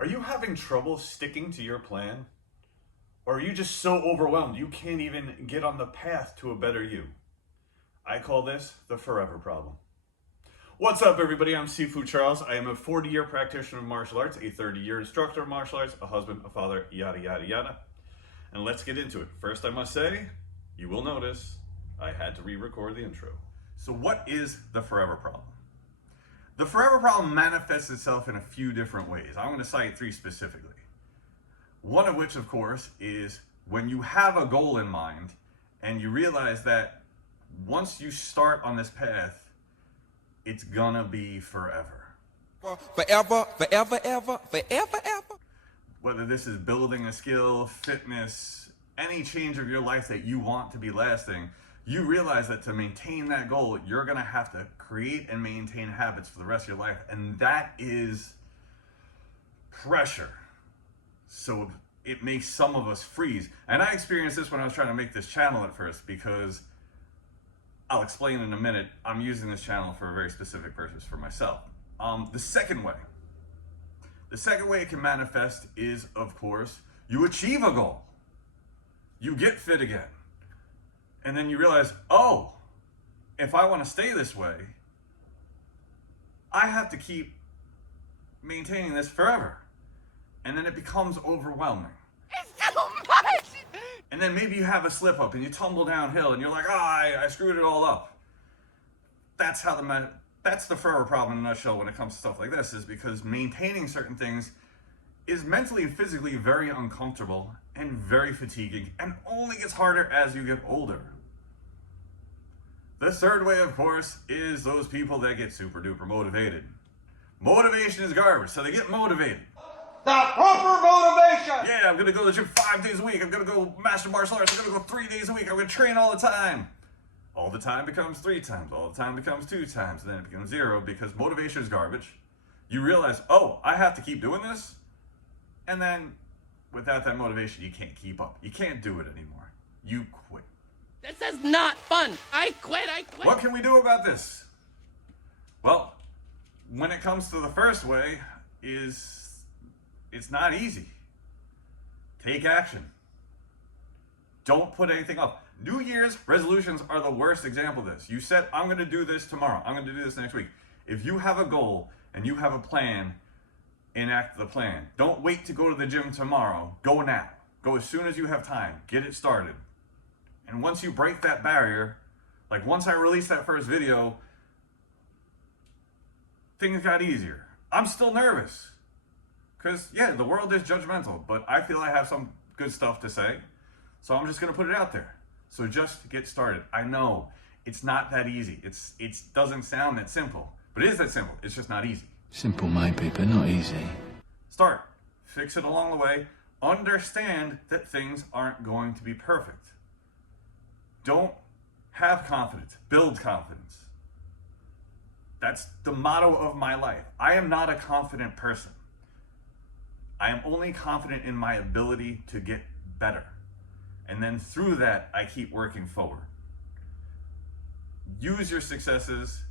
Are you having trouble sticking to your plan? Or are you just so overwhelmed you can't even get on the path to a better you? I call this the forever problem. What's up, everybody? I'm Sifu Charles. I am a 40-year practitioner of martial arts, a 30-year instructor of martial arts, a husband, a father, yada, yada, yada. And let's get into it. First, I must say, you will notice I had to re-record the intro. So what is the forever problem? The forever problem manifests itself in a few different ways. I'm going to cite three specifically. One of which, of course, is when you have a goal in mind and you realize that once you start on this path, it's gonna be forever. Forever, forever, ever, forever, ever. Whether this is building a skill, fitness, any change of your life that you want to be lasting, you realize that to maintain that goal, you're gonna have to create and maintain habits for the rest of your life. And that is pressure. So it makes some of us freeze. And I experienced this when I was trying to make this channel at first, because I'll explain in a minute, I'm using this channel for a very specific purpose for myself. The second way it can manifest is, of course, you achieve a goal. You get fit again. And then you realize, oh, if I want to stay this way, I have to keep maintaining this forever. And then it becomes overwhelming. It's too much! And then maybe you have a slip up and you tumble downhill and you're like, I screwed it all up. That's the forever problem in a nutshell when it comes to stuff like this, is because maintaining certain things is mentally and physically very uncomfortable and very fatiguing, and only gets harder as you get older. The third way, of course, is those people that get super duper motivated. Motivation is garbage, so they get motivated. The proper motivation! Yeah, I'm gonna go to the gym 5 days a week. I'm gonna go master martial arts. I'm gonna go 3 days a week. I'm gonna train all the time. All the time becomes 3 times. All the time becomes 2 times. And then it becomes 0 because motivation is garbage. You realize, oh, I have to keep doing this. And then without that motivation, you can't keep up. You can't do it anymore. You quit. This is not fun. I quit. What can we do about this? Well, when it comes to the first way, it's not easy. Take action. Don't put anything off. New Year's resolutions are the worst example of this. You said, I'm going to do this tomorrow. I'm going to do this next week. If you have a goal and you have a plan, enact the plan. Don't wait to go to the gym tomorrow. Go now. Go as soon as you have time. Get it started. And once you break that barrier, like once I released that first video, things got easier. I'm still nervous. Because, yeah, the world is judgmental, but I feel I have some good stuff to say. So I'm just going to put it out there. So just get started. I know it's not that easy. It doesn't sound that simple, but it is that simple. It's just not easy. Simple maybe, but not easy. Start. Fix it along the way. Understand that things aren't going to be perfect. Don't have confidence. Build confidence. That's the motto of my life. I am not a confident person. I am only confident in my ability to get better. And then through that, I keep working forward. Use your successes,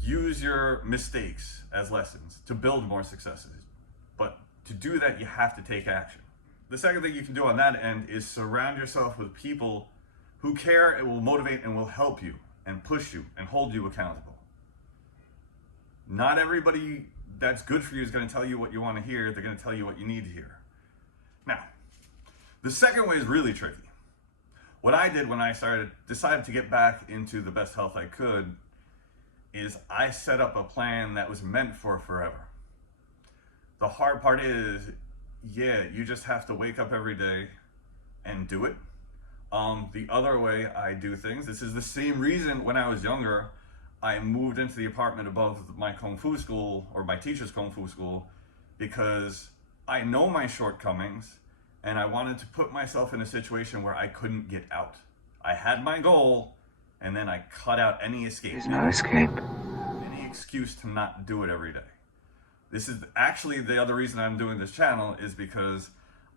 use your mistakes as lessons to build more successes. But to do that, you have to take action. The second thing you can do on that end is surround yourself with people who care and will motivate and will help you and push you and hold you accountable. Not everybody that's good for you is going to tell you what you want to hear. They're going to tell you what you need to hear. Now, the second way is really tricky. What I did when I decided to get back into the best health I could is I set up a plan that was meant for forever. The hard part is, yeah, you just have to wake up every day and do it. The other way I do things, this is the same reason when I was younger, I moved into the apartment above my Kung Fu school, or my teacher's Kung Fu school, because I know my shortcomings and I wanted to put myself in a situation where I couldn't get out. I had my goal and then I cut out any escape. There's no escape. Any excuse to not do it every day. This is actually the other reason I'm doing this channel, is because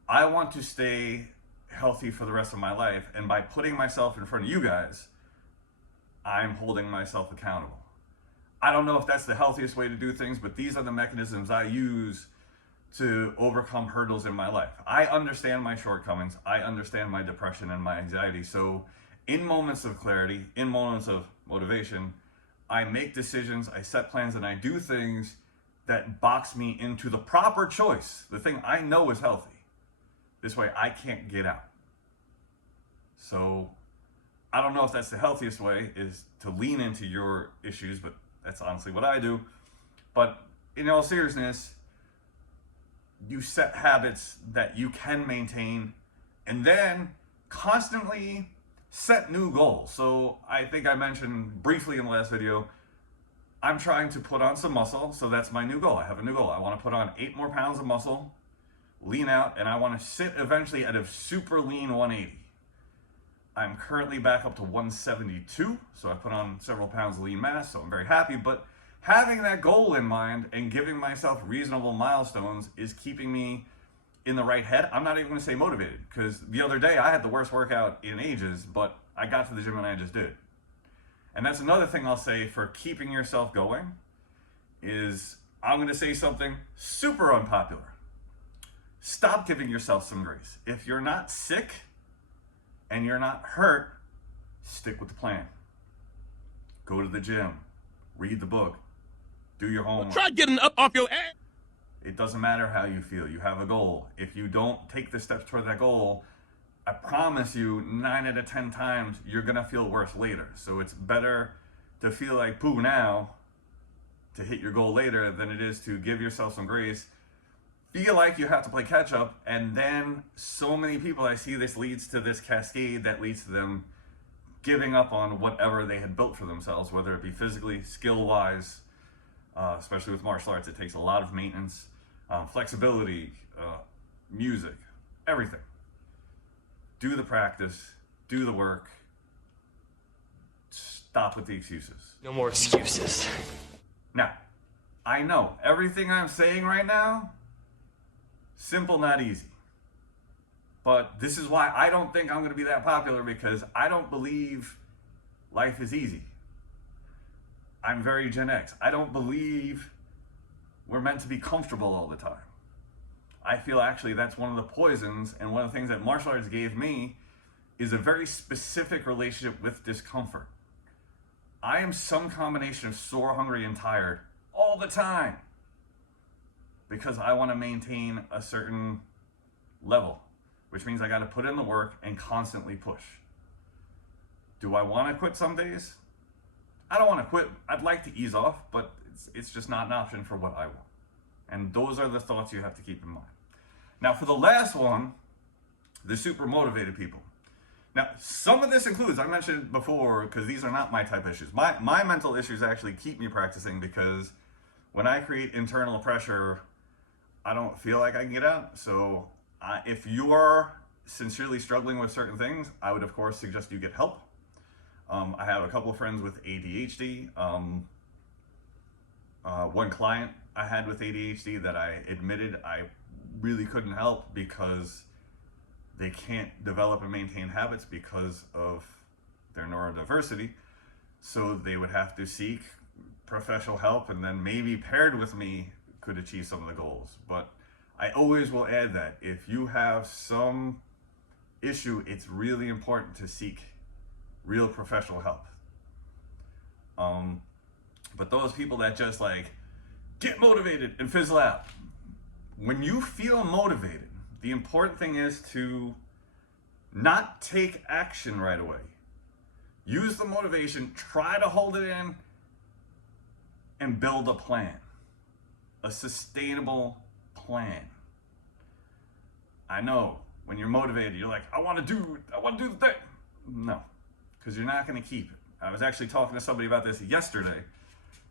I want to stay healthy for the rest of my life, and by putting myself in front of you guys, I'm holding myself accountable. I don't know if that's the healthiest way to do things, but these are the mechanisms I use to overcome hurdles in my life. I understand my shortcomings. I understand my depression and my anxiety. So in moments of clarity, in moments of motivation, I make decisions, I set plans, and I do things that box me into the proper choice, the thing I know is healthy. This way I can't get out. So I don't know if that's the healthiest way, is to lean into your issues, but that's honestly what I do. But in all seriousness, you set habits that you can maintain, and then constantly set new goals. So I think I mentioned briefly in the last video, I'm trying to put on some muscle. So that's my new goal. I have a new goal. I want to put on 8 more pounds of muscle, lean out, and I want to sit eventually at a super lean 180. I'm currently back up to 172. So I put on several pounds of lean mass. So I'm very happy, but having that goal in mind and giving myself reasonable milestones is keeping me in the right head. I'm not even going to say motivated, because the other day I had the worst workout in ages, but I got to the gym and I just did it. And that's another thing I'll say for keeping yourself going is, I'm going to say something super unpopular. Stop giving yourself some grace. If you're not sick and you're not hurt, stick with the plan. Go to the gym, read the book, do your homework. Try getting up off your ass. It doesn't matter how you feel. You have a goal. If you don't take the steps toward that goal, I promise you 9 out of 10 times you're going to feel worse later. So it's better to feel like poo now to hit your goal later than it is to give yourself some grace, feel like you have to play catch up, and then so many people I see, this leads to this cascade that leads to them giving up on whatever they had built for themselves, whether it be physically, skill-wise, especially with martial arts. It takes a lot of maintenance, flexibility, music, everything. Do the practice, do the work, stop with the excuses. No more excuses. Now, I know everything I'm saying right now, simple, not easy. But this is why I don't think I'm going to be that popular, because I don't believe life is easy. I'm very Gen X. I don't believe we're meant to be comfortable all the time. I feel actually that's one of the poisons, and one of the things that martial arts gave me is a very specific relationship with discomfort. I am some combination of sore, hungry, and tired all the time because I want to maintain a certain level, which means I got to put in the work and constantly push. Do I want to quit some days? I don't want to quit. I'd like to ease off, but it's just not an option for what I want. And those are the thoughts you have to keep in mind. Now, for the last one, the super motivated people. Now, some of this includes, I mentioned before, because these are not my type of issues. My mental issues actually keep me practicing, because when I create internal pressure, I don't feel like I can get out. So if you are sincerely struggling with certain things, I would, of course, suggest you get help. I have a couple of friends with ADHD. One client I had with ADHD that I admitted I really couldn't help because they can't develop and maintain habits because of their neurodiversity. So they would have to seek professional help, and then maybe paired with me could achieve some of the goals. But I always will add that if you have some issue, it's really important to seek real professional help. But those people that just like get motivated and fizzle out, when you feel motivated, the important thing is to not take action right away. Use the motivation, try to hold it in, and build a plan, a sustainable plan. I know when you're motivated, you're like, I want to do the thing. No, because you're not going to keep it. I was actually talking to somebody about this yesterday.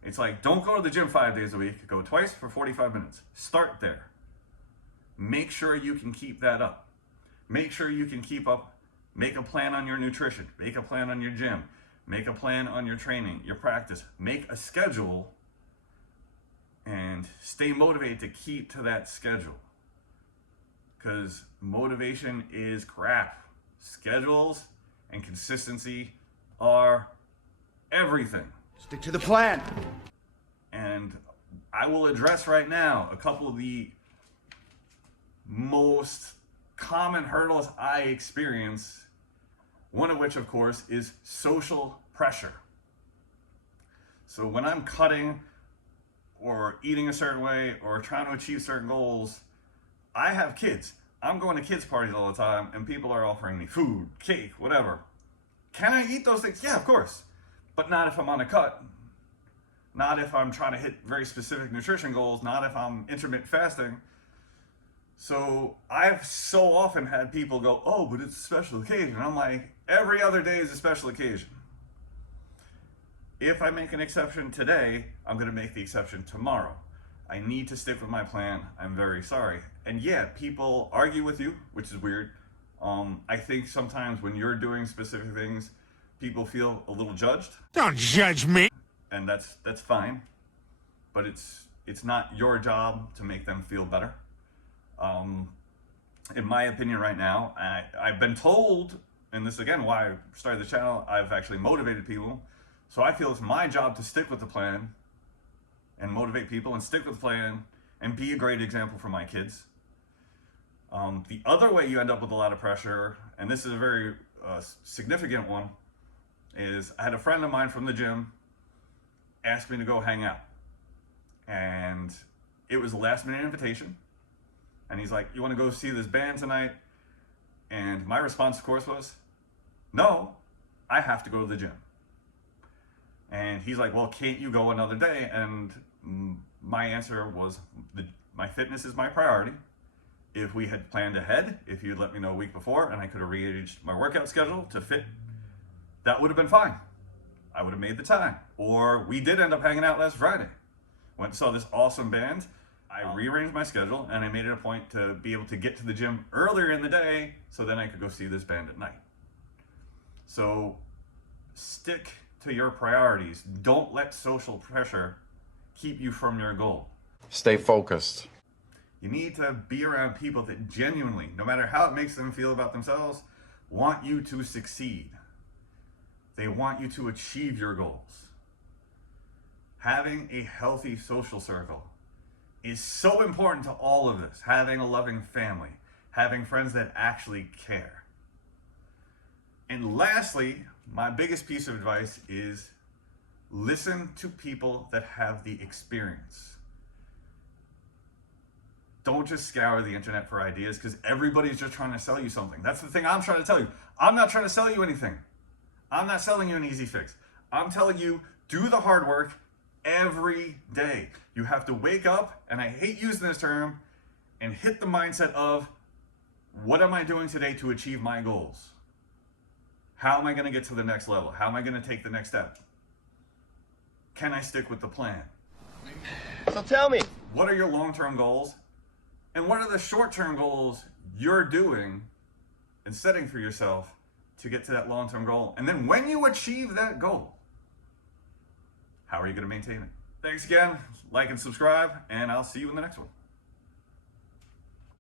It's like, don't go to the gym 5 days a week. Go twice for 45 minutes. Start there. Make sure you can keep that up. Make sure you can keep up. Make a plan on your nutrition. Make a plan on your gym. Make a plan on your training, your practice. Make a schedule and stay motivated to keep to that schedule. Because motivation is crap. Schedules and consistency are everything. Stick to the plan. And I will address right now a couple of the most common hurdles I experience, one of which, of course, is social pressure. So when I'm cutting or eating a certain way or trying to achieve certain goals, I have kids. I'm going to kids' parties all the time, and people are offering me food, cake, whatever. Can I eat those things? Yeah, of course. But not if I'm on a cut. Not if I'm trying to hit very specific nutrition goals. Not if I'm intermittent fasting. So I've so often had people go, oh, but it's a special occasion. I'm like, every other day is a special occasion. If I make an exception today, I'm going to make the exception tomorrow. I need to stick with my plan. I'm very sorry. And yeah, people argue with you, which is weird. I think sometimes when you're doing specific things, people feel a little judged. Don't judge me. And that's fine. But it's not your job to make them feel better. In my opinion right now, I've been told, and this is again why I started the channel, I've actually motivated people. So I feel it's my job to stick with the plan and motivate people and stick with the plan and be a great example for my kids. The other way you end up with a lot of pressure, and this is a very significant one, is I had a friend of mine from the gym ask me to go hang out. And it was a last minute invitation. And he's like, you want to go see this band tonight? And my response, of course, was, no, I have to go to the gym. And he's like, well, can't you go another day? And my answer was, my fitness is my priority. If we had planned ahead, if you'd let me know a week before and I could have rearranged my workout schedule to fit, that would have been fine. I would have made the time. Or we did end up hanging out last Friday. Went and saw this awesome band. I rearranged my schedule and I made it a point to be able to get to the gym earlier in the day so then I could go see this band at night. So stick to your priorities. Don't let social pressure keep you from your goal. Stay focused. You need to be around people that genuinely, no matter how it makes them feel about themselves, want you to succeed. They want you to achieve your goals. Having a healthy social circle is so important to all of this. Having a loving family, having friends that actually care. And lastly, my biggest piece of advice is listen to people that have the experience. Don't just scour the internet for ideas because everybody's just trying to sell you something. That's the thing I'm trying to tell you. I'm not trying to sell you anything. I'm not selling you an easy fix. I'm telling you, do the hard work every day. You have to wake up, and I hate using this term, and hit the mindset of, what am I doing today to achieve my goals? How am I going to get to the next level? How am I going to take the next step? Can I stick with the plan? So tell me, What are your long-term goals? And what are the short-term goals you're doing and setting for yourself to get to that long-term goal? And then when you achieve that goal, how are you going to maintain it? Thanks again. Like and subscribe, and I'll see you in the next one.